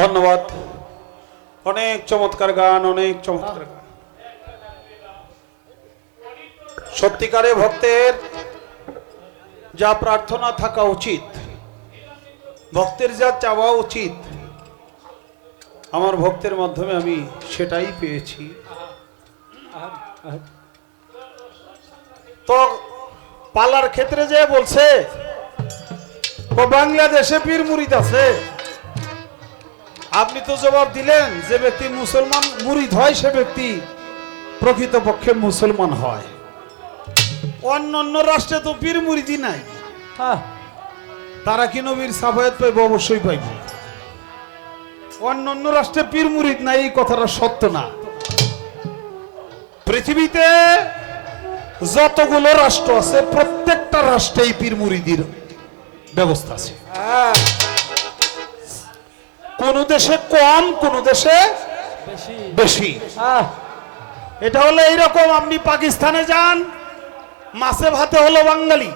ধন্যবাদ। অনেক চমৎকার গান, অনেক চমৎকার সত্যিকারে ভক্তের যা প্রার্থনা থাকা উচিত, ভক্তের যা চাওয়া উচিত, আমার ভক্তের মাধ্যমে আমি সেটাই পেয়েছি। তো পালার ক্ষেত্রে যে বলছে বাংলাদেশে পীর মুরিদ আছে। আপনি তো জবাব দিলেন যে ব্যক্তি মুসলমান মুরিদ হয় সে ব্যক্তি প্রকৃতপক্ষে মুসলমান হয়। অন্য অন্য রাষ্ট্রে তো পীর মুরিদি নাই। তারা কি নবীর সাফায়াত পাইব? অবশ্যই পাইব। অন্য অন্য রাষ্ট্রে পীর মুরিদ নাই এই কথাটা সত্য না। পৃথিবীতে যতগুলো রাষ্ট্র আছে প্রত্যেকটা রাষ্ট্রেই পীর মুরিদির ব্যবস্থা আছে। হ্যাঁ। কোন দেশে কম কোন দেশে বেশি। বেশি। এটা হলো এইরকম আপনি পাকিস্তানে যান মাছে ভাতে হলো বাঙালি।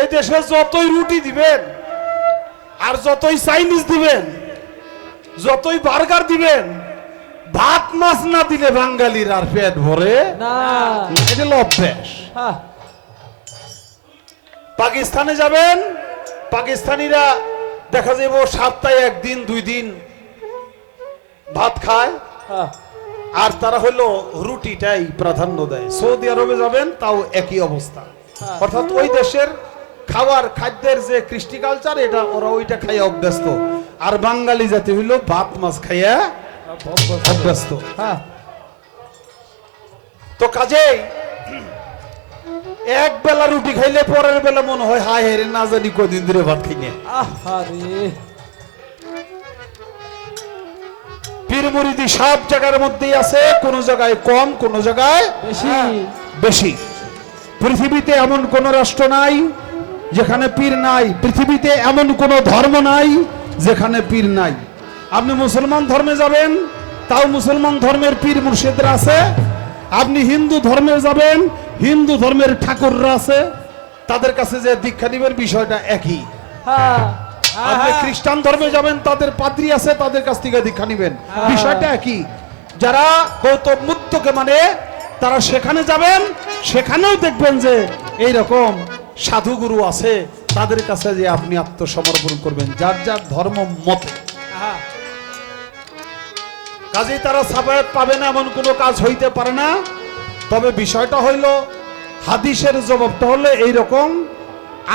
এই দেশে যতই রুটি দিবেন আর যতই চাইনিজ দিবেন যতই বার্গার দিবেন ভাত মাছ না দিলে বাঙালির আর পেট ভরে না। এটা অভ্যাস। হ্যাঁ পাকিস্তানে যাবেন পাকিস্তানিরা দেখা যাবে সপ্তাহে একদিন দুই দিন ভাত খায়। হ্যাঁ। আর তারা হলো রুটিটাই প্রাধান্য দেয়। সৌদি আরবে যাবেন তাও একই অবস্থা। হ্যাঁ। অর্থাৎ ওই দেশের খাবার খাদ্যের যে কৃষ্টি কালচার এটা ওরা ওইটা খাইয়া অভ্যস্ত। আর বাঙালি জাতি হইল ভাত মাছ খাইয়া অভ্যস্ত। হ্যাঁ তো কাজেই এক বেলা রুটি খাইলে পরের বেলা মনে হয় হায় হেরে না জানি কদিন ধরে ভাত খাই না। আহারে। পীর মুরিদি সব জায়গার মধ্যেই আছে কোন জায়গায় কম কোন জায়গায় বেশি। বেশি। পৃথিবীতে এমন কোন রাষ্ট্র নাই যেখানে পীর নাই। পৃথিবীতে এমন কোন ধর্ম নাই যেখানে পীর নাই। আপনি মুসলমান ধর্মে যাবেন তাও মুসলমান ধর্মের পীর মুর্শিদরা আছে। আপনি হিন্দু ধর্মে যাবেন হিন্দু ধর্মের ঠাকুররা আছে তাদের কাছে যে দীক্ষা নিবেন বিষয়টা একই। আপনি খ্রিস্টান ধর্মে যাবেন তাদের পাদ্রী আছে তাদের কাছ থেকে দীক্ষা নিবেন। বিষয়টা একই। যারা গৌতম বুদ্ধকে মানে তারা সেখানে যাবেন সেখানেও দেখবেন যে এই রকম সাধুগুরু আছে তাদের কাছে যে আপনি আত্মসমর্পণ করবেন যার যার ধর্ম মত। কাজেই তারা সাফায়াত পাবে না এমন কোনো কাজ হইতে পারে না। তবে বিষয়টা হইল, হাদিসের জবাবটা হলো এইরকম,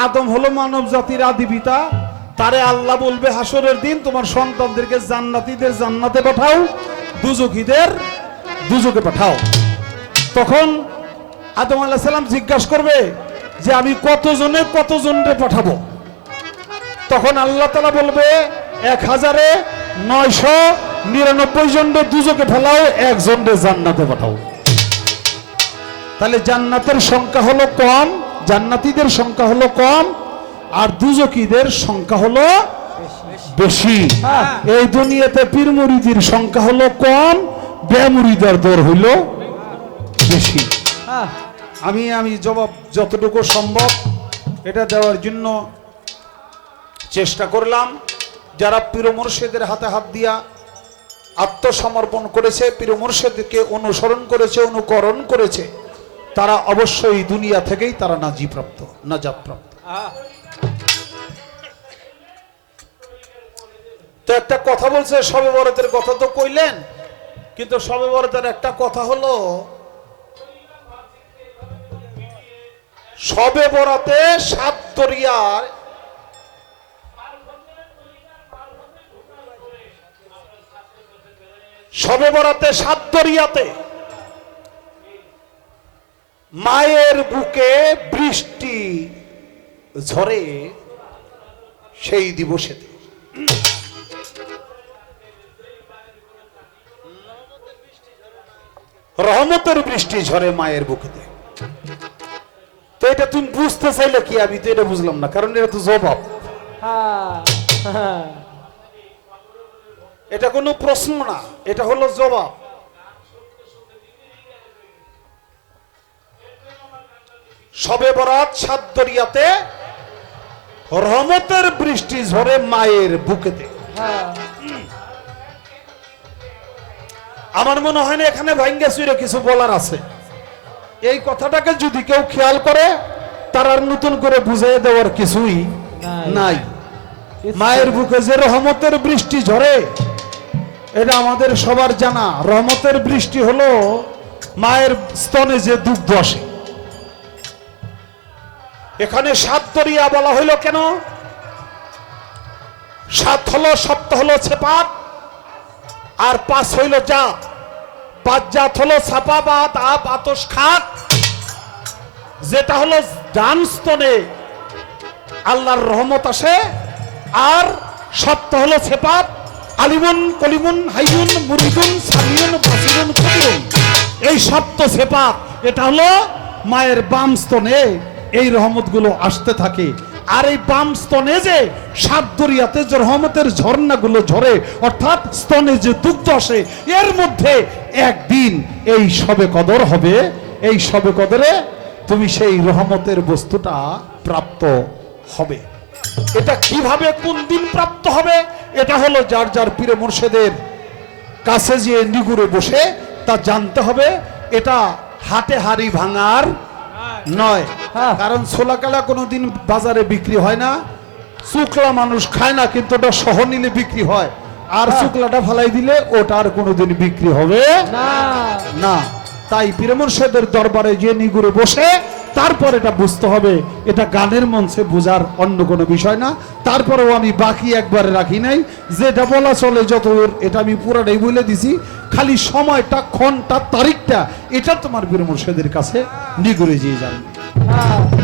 আদম হলো মানব জাতির আদি পিতা তারে আল্লাহ বলবে হাসরের দিন তোমার সন্তানদেরকে জান্নাতীদের জান্নাতে পাঠাও, দুজকিদের দুজকে পাঠাও। তখন আদম আলাহ সাল্লাম জিজ্ঞাসা করবে যে, আমি কতজনে কতজনরে পাঠাবো? তখন আল্লাহ তালা বলবে, এক হাজারে নয়শো নিরানব্বই জনরে দুজকে ফেলাও, একজনরে জান্নাতে পাঠাও। তাহলে জান্নাতের সংখ্যা হলো কম জান্নাতীদের সংখ্যা হলো কম আর দুজকিদের সংখ্যা হলো বেশি। হ্যাঁ। এই দুনিয়াতে পীর মুরিদির সংখ্যা হলো কম বেমুরিদার দর হইল বেশি। হ্যাঁ। আমি আমি জবাব যতটুকু সম্ভব এটা দেওয়ার জন্য চেষ্টা করলাম। যারা পীর মুর্শিদের হাতে হাত দিয়া আত্মসমর্পণ করেছে পীর মুর্শিদকে অনুসরণ করেছে অনুকরণ করেছে তারা অবশ্যই দুনিয়া থেকেই তারা নাজি প্রাপ্ত হ্যাঁ তো একটা কথা বলছে সবে বরতের কথা তো কইলেন, কিন্তু সবে বরতের একটা কথা হলো, সবে বরাতে সাত দরিয়ার সবে বরাতে সাত দরিয়াতে মায়ের বুকে বৃষ্টি ঝরে সেই দিবসেতে রহমতের বৃষ্টি ঝরে মায়ের বুকেতে তো এটা তুমি বুঝতে চাইলে কি? আমি তো এটা বুঝলাম না কারণ এটা তো জবাব। হ্যাঁ। এটা কোনো প্রশ্ন না এটা হলো জবাব। সবে বরাত সাত দরিয়াতে রহমতের বৃষ্টি ঝরে মায়ের বুকেতে। আমার মনে হয় না এখানে ভাঙ্গা চুরে কিছু বলার আছে। এই কথাটাকে যদি কেউ খেয়াল করে তার আর নতুন করে বুঝিয়ে দেওয়ার কিছুই নাই। নাই। মায়ের বুকে যে রহমতের বৃষ্টি ঝরে এটা আমাদের সবার জানা। রহমতের বৃষ্টি হলো মায়ের স্তনে যে দুগ্ধ আসে। এখানে সাত দরিয়া বলা হইল কেন? সাত হলো, সপ্ত হলো ছেপাত, আর পাঁচ হইল জাত। পাঁচ জাত হলো ছাপাবাত, আপ, আতস, খাত। যেটা হলো ডান স্তনে আল্লাহর রহমত আসে, আর সপ্ত হলো সেপাত আলিমুন, কলিমুন হাইমুন মুরিদুন সামিউন বাসিরুন এই সপ্ত ছেপাত, এটা হলো মায়ের বাম স্তনে। এই রহমতগুলো আসতে থাকে। আর এই বাম স্তনে যে সাত দরিয়াতে যে রহমতের ঝর্ণাগুলো ঝরে, অর্থাৎ স্তনে যে দুগ্ধ আসে, এর মধ্যে একদিন এই সবে কদর হবে। এই সবে কদরে তুমি সেই রহমতের বস্তুটা প্রাপ্ত হবে। এটা কীভাবে কোন দিন প্রাপ্ত হবে? এটা হলো যার যার পীরে মুর্শেদের কাছে যে নিগুড়ে বসে তা জানতে হবে। এটা হাটে হাড়ি ভাঙার নয়। হ্যাঁ। কারণ ছোলাকালা কোনোদিন বাজারে বিক্রি হয় না। শুকলা মানুষ খায় না কিন্তু ওটা সহ নিলে বিক্রি হয়। আর হ্যাঁ। শুকলাটা ফালাই দিলে ওটা আর কোনোদিন বিক্রি হবে না। না। তাই সেদের দরবারে যে নিগুড়ে বসে তারপর এটা বুঝতে হবে, এটা গানের মঞ্চে বোঝার অন্য কোনো বিষয় না। তারপরেও আমি বাকি একবারে রাখি নাই। যেটা বলা চলে যত এটা আমি পুরাটাই বলে দিছি। খালি সময়টা, ক্ষণটা, তারিখটা, এটা তোমার পীরমর্শেদের কাছে নিগুড়ে যেয়ে যাবে। হ্যাঁ।